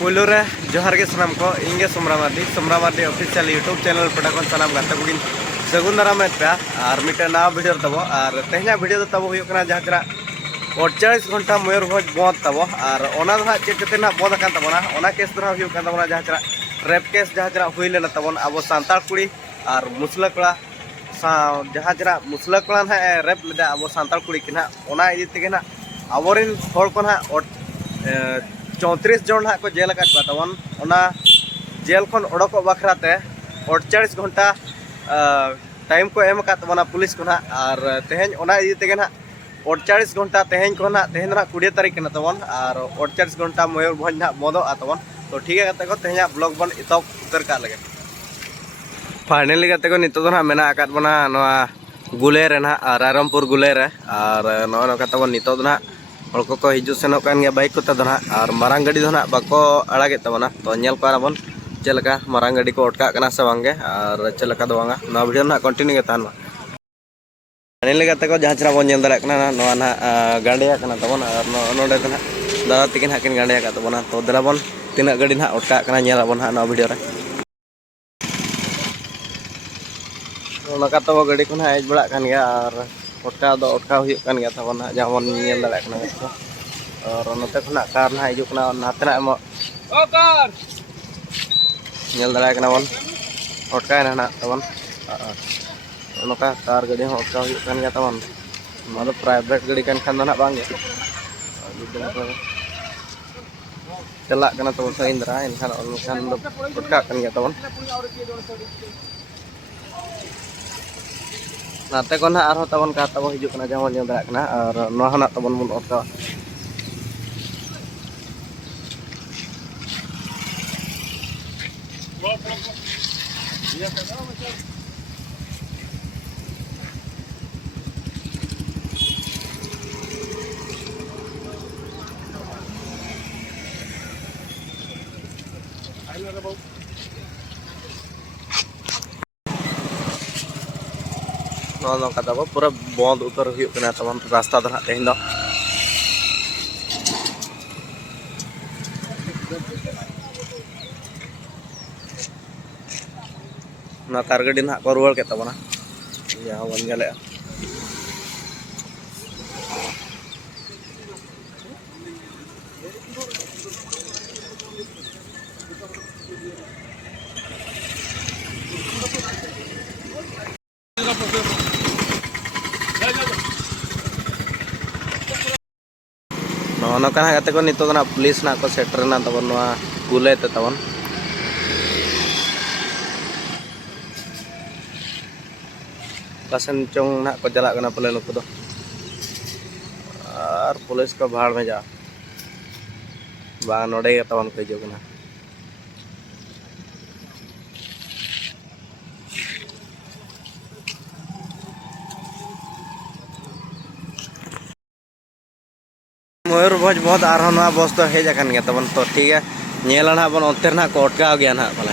पुलू रे जोहार के सनाम को इंगे Somra Mardi official YouTube channel पटा को सनाम गाते को सगुन दाराम पे और मिटे नवा वीडियो तब और तेहना वीडियो तब होना जहाँ चरा 48 घंटा मयूरभंज बंद तब और चेकते ना बंद तबना केस दो तबना जहाँ चरा रेप केस जहाँ चरा हुई लेना तब अब सानताड़ कुड़ी और मुसला कड़ा जहाँ चरा मुसला कड़ा ना रेप लेदा अब सानताड़ कुड़ी की ना इदी तेगे ना आबोरिन हर को ना 34 जन ना को जेल तबन जेल खन ओडक बखराते 48 घंटा टाइम को एम तबना पुलिस को ना और तेहन इदी तेगे ना 48 घंटा तेहन को ना तेहन 20 तारीख के तबन और 48 घंटा मयूरभंज ना बंदो तबन तो ठीक है को तेहना ब्लॉग बन इतब उतर का लगे फाइनली को नित मेना बना गुले रे ना रायरमपुर गुले रे और नौका तबन नित हर को हिजू सेनों बाइक को ना और मारांग गाड़ी ना बाको आड़ागे तबना तो नल को चलका मारांग गाड़ी को अटका से बांगे और चलका दो बांगा ना वीडियो ना कंटिन्यू के तहन फाइनली को जहाँ चरा बन नल दाड़ा ना गाड़िया तबन और नोडे दादा तकिन हाकिन गाड़िया तबना तो दला बन तीना गाड़ी ना अटका नलबन ना वीडियो रे तब गाड़ी को हेज बड़ा गया और अटका अटका गया तब जहाँ बन नल दाड़ा और नोते खुना कार ना हिजुना नाते नल दाड़ा बन अटका ना तबन नौका कार गाड़ी अटका गया तबन प्राइवेट गाड़ी खान ना बांगे चला तब सही धरा एनखान अटका गया तबन नाते को ना तबन का तब हिजुना जहाँ बन दाड़ा और ना तबन बन अटका नौका तब पूरा बंद उतर तब रास्ता ना तेहन ना कार गाड़ी ना को रुआड़ के तबना जहाँ बन गया नौका को नित पुलिस ना को सेटर ना तबन गुले तबन कासन चौंग ना को चला पले नुक और पुलिस को भाड़ में जा बा नोडे तबन को हिजुना मयूरभंज बहुत आरोह बस तो हेज गया तबन तो ठीक है नेला ना बन अंतर ना को अटका गया ना पले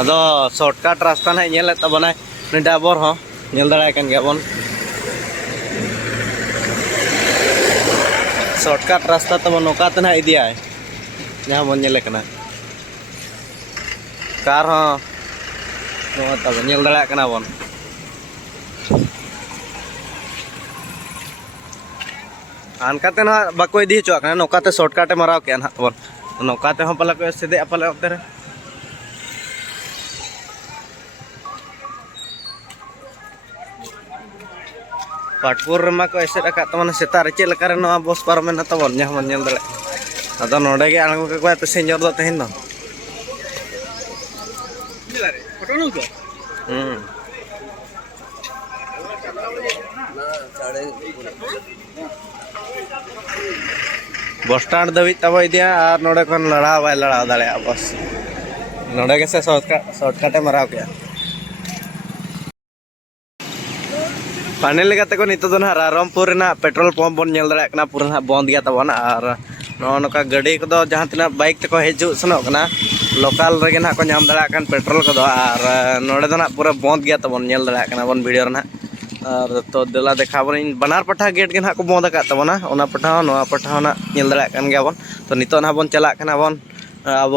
अदो शॉर्टकट रास्ता ना नेल तबना डाबर हो नेल दाड़ा गया बन शॉर्टकट रास्ता तब नौका ना इदिया जहाँ बन नेल कार हो तब नेल दाड़ा बन आनकाते ना बाको इदी चुका नौकाते शॉर्टकटे माराव के ना तब नौकाते पले को सीधे पले उतरे पाटपुर रमा को एसेट तब सेतार चलकर बस पारमेना तब जहाँ बन नल दाड़ा अदो नोडे गे आड़गो के पैसेंजर दो तेहन दो बस स्टैंड दबी तब इदिया और नोडे खन लड़ा बै लड़ा दाड़ा बस नोडे के से शॉर्टकटे माराव के फाइनली को नित ना रायरमपुर पेट्रोल पंप बन नल दाड़ा पूरा ना बंद गया तबन और नौका गाड़ी को जहाँ तना बाइक तक हजू सेनोना लोकल रेगे ना को नाम दाड़ा पेट्रोल को और नोडे पूरा बंद गया तबन नल दाड़ा बन वीडियो ना और तो देला देखा बन बनार पठा गेट के ना को बंद का तबना ओना पठा नोआ पठा ना नेल दड़ा कान गया बन तो नितो ना बन चला कना बन अब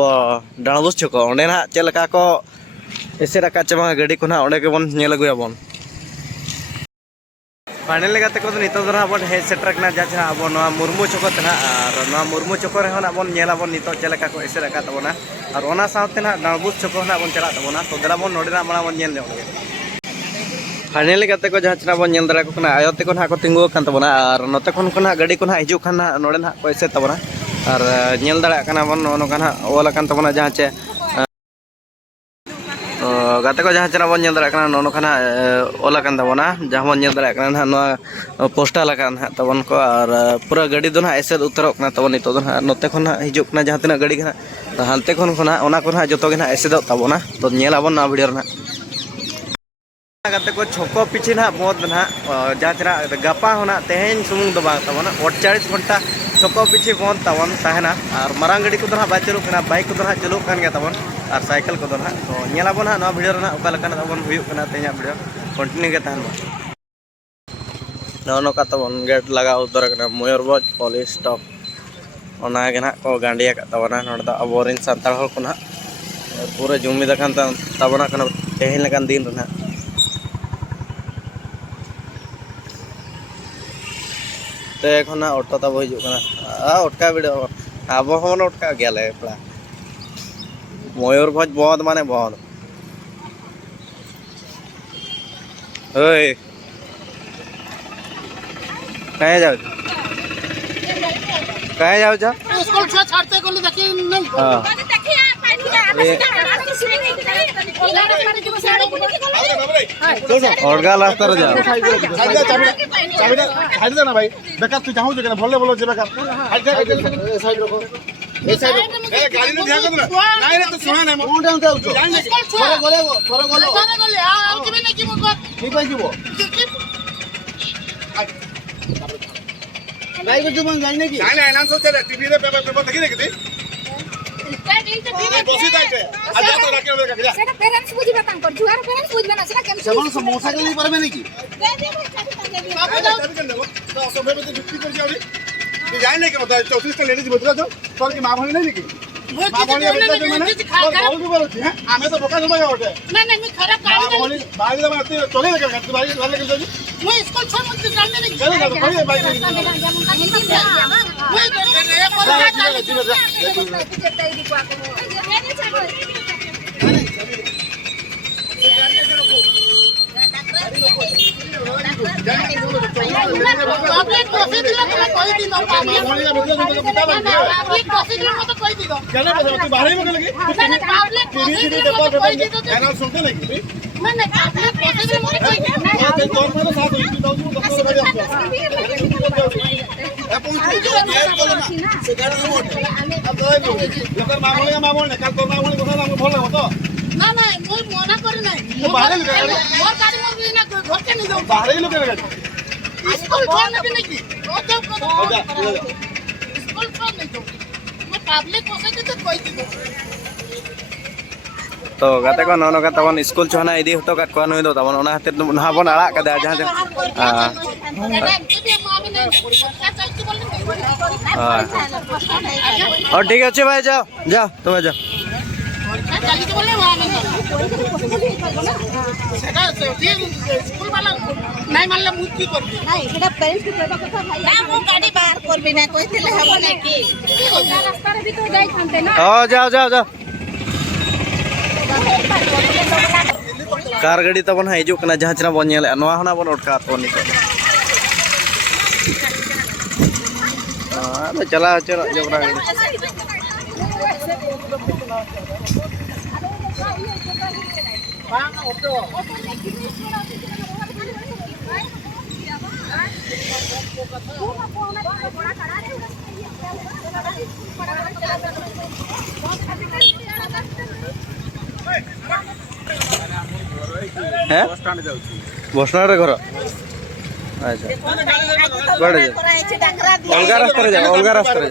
डाणबुस छको ओंडे ना चलका को एसे रका चमा गाड़ी को ना ओंडे के बन नेल अगुया बन फाइनल गाते को नितो दरा बन हे सेटर कना जा अब नोआ मुर्मू छको तना और नोआ मुर्मू छको रे ना बन नेला बन नितो चलका को एसे रका तबना और ओना साथे ना डाणबुस छको ना बन चला तबना तो देला बन नोडे ना माना बन नेल ले फाइनली गाते को जहाँ चना बन दड़ा को आयोते को ना को तिंगु कान तबना और नोते खन को ना गाड़ी को ना हिजु खान ना नोडे ना को एसे तबना और नेल दड़ा काना बन नो कान ओल कान तबना जहाँ चे गाते को जहाँ चना बन दड़ा काना नो खाना ओल कान तबना जहाँ बन दड़ा काना ना पोस्टर लगा ना तबन को और पूरा गाड़ी दो ना एसे उतरो ना तबन नितो दो ना नोते खन हिजु खाना जहाँ तना गाड़ी खाना तो हालते खन को ना ओना को ना जतो के ना एसे दो तबना तो नेल आबन ना वीडियो ना गाते को छको पीछे ना बहुत ना जहाँ चना गपा होना तेहन सुमुंग दो बाग तबना 48 घंटा छको पीछे बहुत तबन तहना और मारांग गाड़ी को ना बाय चलू कना बाइक को ना चलू कान गया तबन और साइकिल को ना तो नेलाबो ना नवा वीडियो ना ओका लकना तबन हुयु कना तेना वीडियो कंटिन्यू के तहन नो का तबन गेट लगा उतर कना मयूरभंज पुलिस स्टॉप ओना के ना को गांडिया का तबना नोड दा अबोरिन संताल हल को ना पूरा जुमिदा कान तबना कना तेहन लकन दिन ना तो एखन ऑटो तब हजना ओटका वीडियो अब हम ओटका गया पड़ा मयूरभंज बंद माने बंद ओए कहे जाओ स्कूल छाड़ते गोली देखी नहीं हां ओडगा रास्ता रे जाओ साइड दे ना भाई बेकार तू चाहू जे भले बोलो जे बेकार साइड रखो ए साइड ए गाड़ी ने ध्यान कर ना नहीं रे तू सुना ना कोन टाइम जाऊ छो थोड़ा गोले आ कि नहीं कि मको ठीक है जीवो भाई को जुबान जानने की नहीं नहीं ना सोचे रे टीवी रे पेपर देखि रे किती समोसा के लिए पर में नहीं की जान नहीं के बता 34 का लेडीज बता दो पर की मां भले नहीं की मां भले हमें तो बोका समय होते नहीं नहीं मैं खराब गाड़ी बाइक में आते चले लगे बाइक वाले के जाजी मैं स्कूल छोड़ मुझे जानने नहीं चले कोई बाइक नहीं ना ना मोर मना करे नहीं बाहर मोर गाड़ी में ना घर के नहीं जाओ बाहर ही लोग गाड़ी स्कूल छोड़ भी नहीं की स्कूल छोड़ नहीं दो मैं पब्लिक कोसे के तो कोई दी तो गाते को नोनो का तबन स्कूल छोना इदी हतो का कोन होई दो तबन ओना हाते ना बन आड़ा का दे जहां और ठीक है भाई जाओ जाओ तुम जाओ नहीं मानला मुक्ति कर नहीं सेटा पेरेंट्स के कहबा କଥା भाई ना मो गाड़ी बाहर करबे ना कहितले हबो ना कि रास्ता रे भी तो जाई थानते ना हां जाओ कार गाड़ी तबन हिजु कना जहां चना बन नेले नवा हना बन ओटका तो नितो हां तो चला जबरा गाड़ी है बस स्टैंड रे घर अच्छा बड़े अलगा रास्ता रे जाओ अलगा रास्ता रे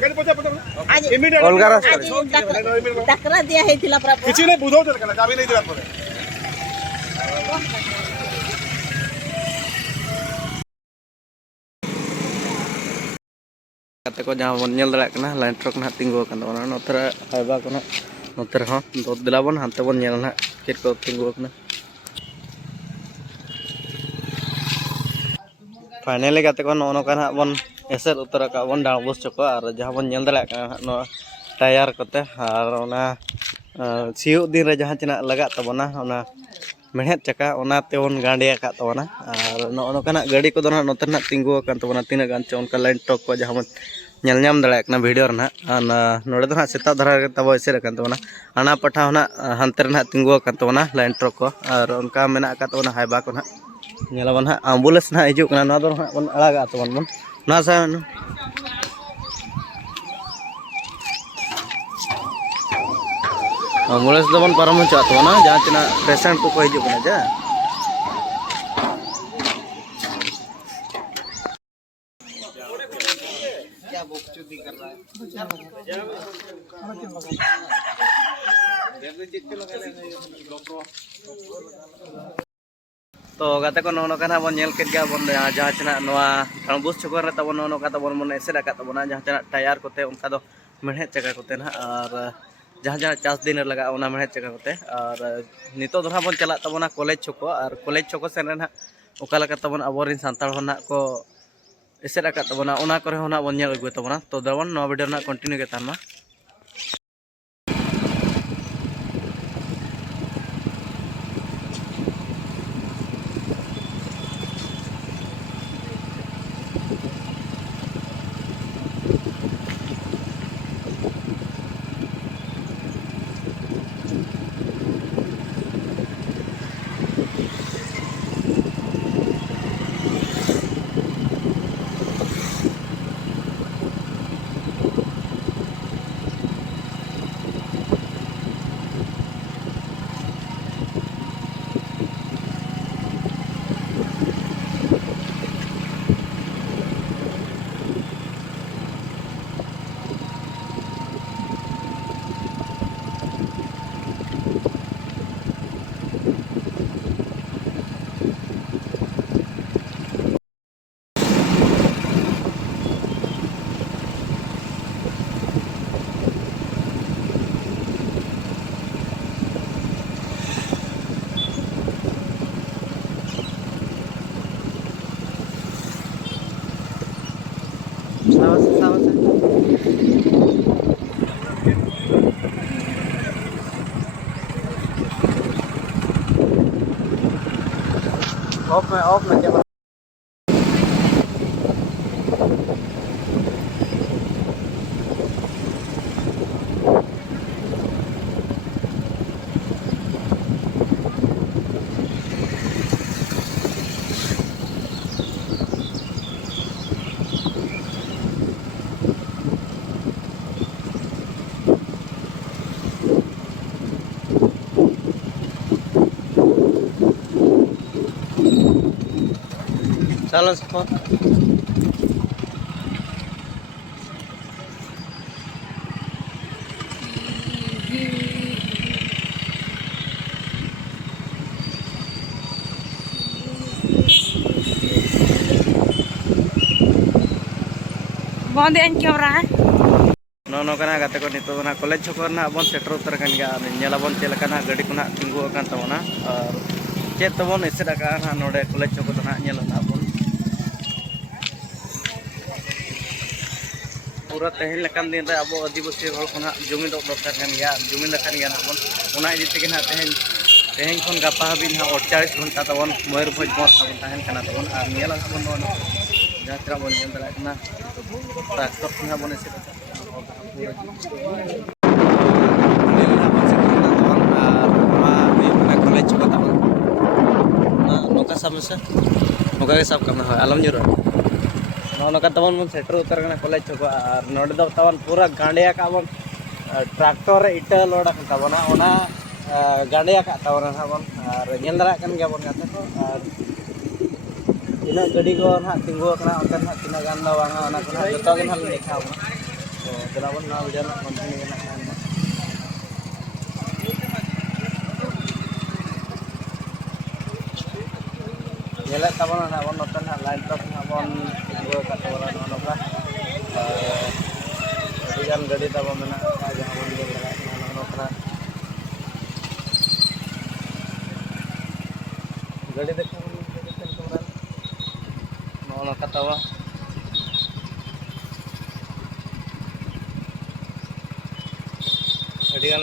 डकरा दिया हेतिला पूरा किछि नहीं बुझो चल कना चाबी नहीं देबा पड़े kata ko jahang bon nyel darak kana line truck na tinggu kan ona notra haiba kana notra ha dot dilabon hante bon nyel na kit ko tinggu kana finally kata ko nono kan bon eser utara ka bon dal bus choko ar jahang bon nyel darak kana no tayar kote ar ona siu din re jahang tina laga tabona ona mehet caka ona teon gandia ka tabona ar no kana gadi ko dona notra na tinggu kan tabona tina gan chon ka line truck ko jahang nyal nyam darak na video rena ana node do na seta dhara tabo eser kan tabona ana patha na hanter na tinggu kan tabona line truck ko ar onka mena ka tabona haiba ko na nyalabon ha ambulance na hijuk kana no do na bon alaga tabon bon na sa ambulance do bon param cha tabona jahan tina patient ko hijuk kana ja तो गाते को नोनो kana bon nyel ket ga bon jahan tina noa bus chokor re tabon nono kata bon mon eser ka tabona jahan tina tayar kote onka do mehet chaka kote na ar jahan jahan chas din laga ona mehet chaka kote ar nito do bon chala tabona college choko sen na okala ka tabon aborin santal hona ko eser ka tabona ona kore hona bon nyel agu tabona to dabon no video na continue ke tanma of में क्या चलो सको बंद camera है no kana gate ko nito na college chokor na bon setter utar kan ga nyala bon chela kana gadi ko na tinggu kan tabona ar chet tabon eser ka na node college chokor na nyala na bon पूरा तहन लकन दिन रे अब आदिवासी हल खना जमीन दरकार kan ya जमीन लकन ya na bon ona idi tege na तहन खन गापा हाबिन ha 48 घंटा tabon मयूरभंज मत tabon tahen kana tabon ar nyala tabon no jatra bon nyel dala kana tractor ना बने से कॉलेज चुका था नौका सब में से नौका के सब करना है आलम जरूर नौका तबन मन सेटर उतर करना कॉलेज चुका और नोड दो तबन पूरा गांडिया का बन ट्रैक्टर इटा लोड का तबना ओना गांडिया का तबना बन और नेलरा कन गया बन गाते को और tina gadi ko na tinggu kana onten na tina ganda wanga ona kana joto gen hal lekha to delabon na video na continue na kan yela tabon na bon onten na line truck na bon tinggu ka tabon na ka गाड़ी तब में जहाँ बन गाड़ी देखा नौ कतावा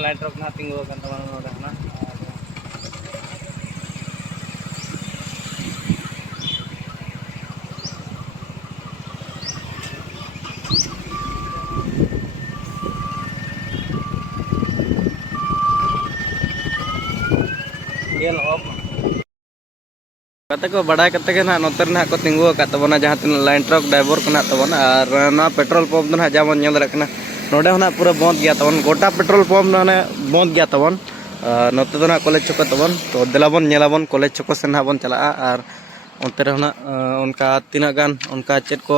light truck ना तिंगो ना कते को बड़ा कते के ना नोतर ना को तिंगु का तबना जहां तीन लाइन ट्रक ड्राइवर को ना तबना और ना पेट्रोल पंप ना जामन नेल रखना नोडे होना पूरा बंद गया तबन गोटा पेट्रोल पंप ना बंद गया तबन नोते तो ना कॉलेज चको तबन तो दिलाबन नेलाबन कॉलेज चको से ना बन चला और उनते ना उनका तीना गान उनका चेट को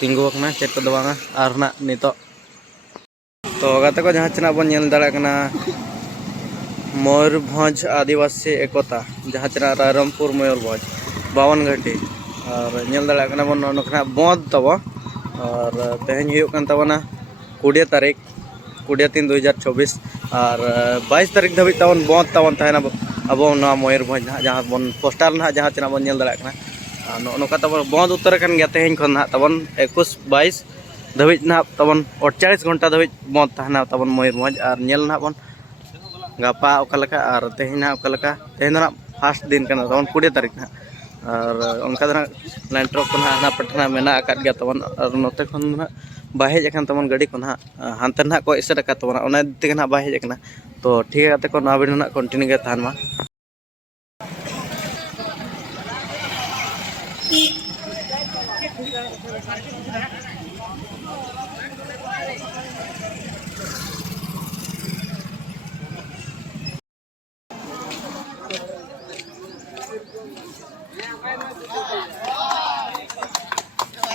तिंगु ना चेट को दबांगा और ना नितो तो गते को जहां चना बन नेल दाड़ा कना मयूरभंज आदिवासी एकता जहाँ चना रायरमपुर मयूरभंज 52 घंटे और नेल दाड़ा बन बंद तब और तेहन तबना 20 तारीख 20/3/2024 और 22 तारीख धाबी तबन बंद तबन तहना अब मयूरभंज जहाँ बन पोस्टार ना जहाँ चना बन नेल दाड़ा नौका तब बंद उतर गया तेहन खन ना तबन 21-22 धाबी ना तबन 48 घंटा धाबी बंद तहना तबन मयूरभंज और नेल ना बन गापा ओकालका और तेहना ओकालका तेहन ना फास्ट दिन करना तबन 20 तारीख ना और उनका लाइन ट्रक ना पटना मेना अकाद गया तबन और नोते खन ना बाय हेज तबन गाड़ी को ना हानते ना को एसर का तबन ओना दिते ना बाय हेज तो ठीक है को ना वीडियो ना कंटिन्यू गे तहन मा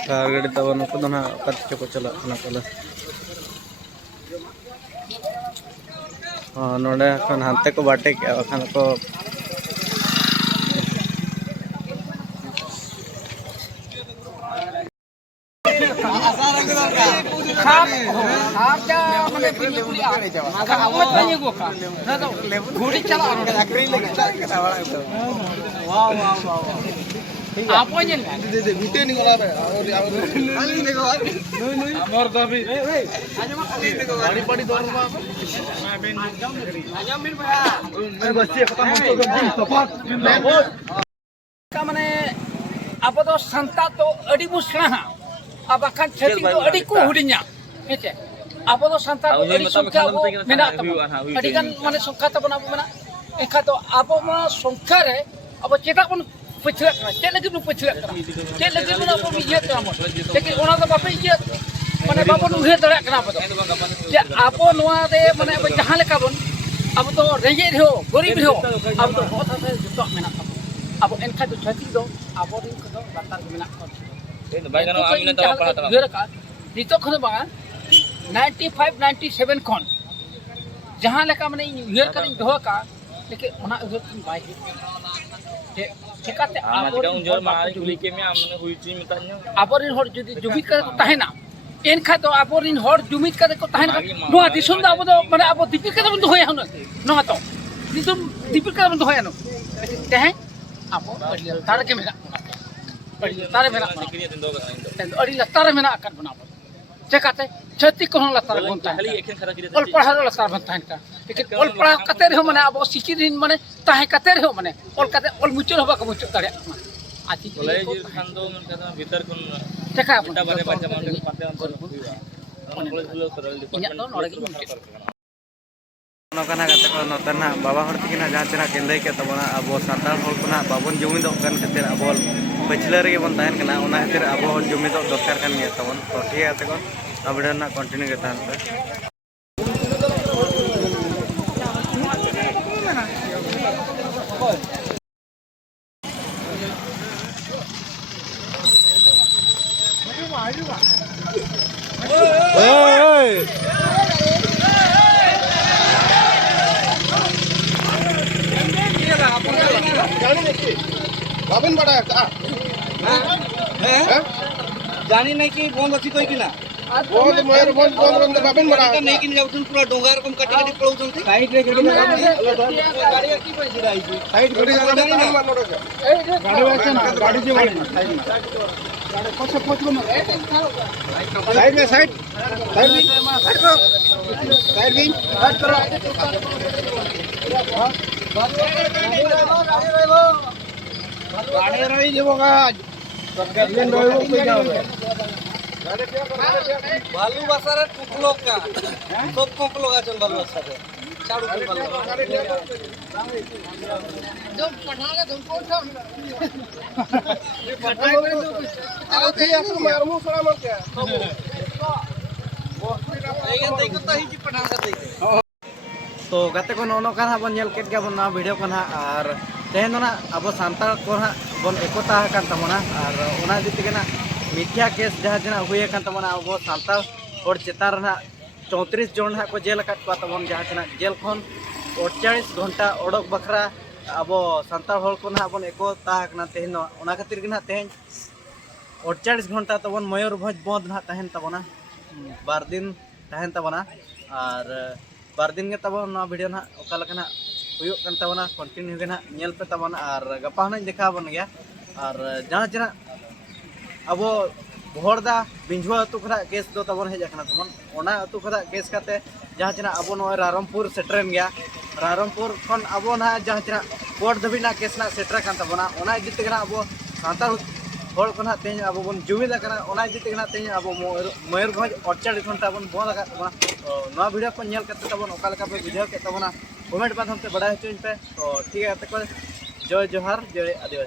कार गाड़ी तब नुक ना को चला नोडे हानते को बाटे खान को माने अब तो संता तो अड़ी मुश्किल अब अखान छेटिंग तो अड़ी को हुडिnya हेचे अब तो संता तो अड़ी संख्या को मेना तब अड़ी गान माने संख्या तब ना मेना एखा तो अब मा संख्या रे अब चेता बन पछला चे लगे नु पछला चे लगे नु अब इजे काम लेकिन ओना तो बापे इजे माने बाबन उहे दड़ा कना अब जे अब नोआ दे माने अब जहां लेका बन अब तो रेंगे रहो गरीब रहो अब तो बहुत है जतो मेना अब एनखा तो छेटिंग दो अब दिन को लातार मेना को भाई गानो आमिना तो पढ़ाता नितो खन बा 95 97 खन जहां लेका माने उहेर कर दोह का लेकिन ओना उहेर खन बाय जे ठेकाते आबोर उनजोर मार गुली के में आमने हुई चीज मितान्यो आबोरिन हर जदी जुबित कर ताहेना एनखा तो आबोरिन हर जुमित कर को ताहेना नोआ दिसुम दा अब माने अब दिपिल कर बन दोहया हन नोआ तो दिसुम दिपिल कर बन दोहया न तेहे अब तार के मेरा तारे मेना अड़ी लतार मेना अकन बना चेकाते छती को लतार बनता है ओल पढ़ा लतार बनता है का लेकिन ओल पढ़ा कते रहो माने अब शिक्षित दिन माने ताहे कते रहो माने ओल कते ओल मुचर होबा को मुचर तारे आती कॉलेज खान दो मन का भीतर कोन चेका बटा बारे बच्चा मान पाते अंतर हुआ कॉलेज हुलो सरल इया तो नोड़े की नौका कते को नोतना बाबा हर तिना जहां चना केंदे के तबना अब सानताल हल को ना बाबन जुमिदो कन खातिर अब पछले रे बन तहन कना ओना खातिर अब जुमिदो दरकार कन गया तबन तो ठीक है को अब वीडियो ना कंटिन्यू के तहन पे बाबन बड़ा का जानी नहीं कि बंद अच्छी कोई कि ना बहुत मयूरभंज बंद बंद बाबिन बड़ा नहीं किन जाउछन पूरा डोंगार कम काटी काटी पळौछन साइड रे गाड़ी गाड़ी की पैसे राइছি साइड गाड़ी गाड़ी जे वाली गाड़ी पछे पछलो में साइड में साइड साइड साइड साइड करो गाड़ी रही जेबो गाज लेन रहबो कोई जाओ बालू बसारे टुकलो का सब टुकलो का चल बालू बसारे चाड़ू के बालू जो पढ़ाने तुमको तो आओ थे असो मारमु सरा मत क्या देखो तो ही पढ़ा सकते तो गाते को नोनो का बन नेल केट गा बन वीडियो को ना और तेहन ना अब सांताल को ना बन एकता कान तमना और ओना दिते के ना मिथ्या केस जहाँ जना हुए कान तमना अब सांताल और चेतार ना 34 जन ना को जेल काट को तमन जहाँ जना जेल खन 48 घंटा ओडक बखरा अब सांताल हल को ना बन एकता काना तेहन ओना खातिर के ना तेहन 48 घंटा तबन मयूरभंज बंद ना तहन तबना 12 दिन तहन तबना और 12 दिन के तबन ना वीडियो ना ओका लका ना हुयुक कान तबना कंटिन्यू के ना नेल पे तबना और गपा हन देखा बन गया और जहाँ जना अब भोरदा बिंझुआ अतु खरा केस दो तबन हेज कना तबन ओना अतु खरा केस काते जहाँ जना अब नो रारमपुर सेटरन गया रारमपुर खन अब ना जहाँ जना कोर्ट धबी ना केस ना सेटर कान तबना ओना इदिते कना अब सांताल हर को ना तेज अब बन जुमिदा कना ओना इदिते कना तेज अब मयूरभंज 48 घंटा बन बंद लगा तबना तो नवा वीडियो को नेल करते तबन ओका लका पे बुझाव के तबना कमेंट माध्यम से बड़ा हचुन पे तो ठीक है जय जोहार जय आदिवासी।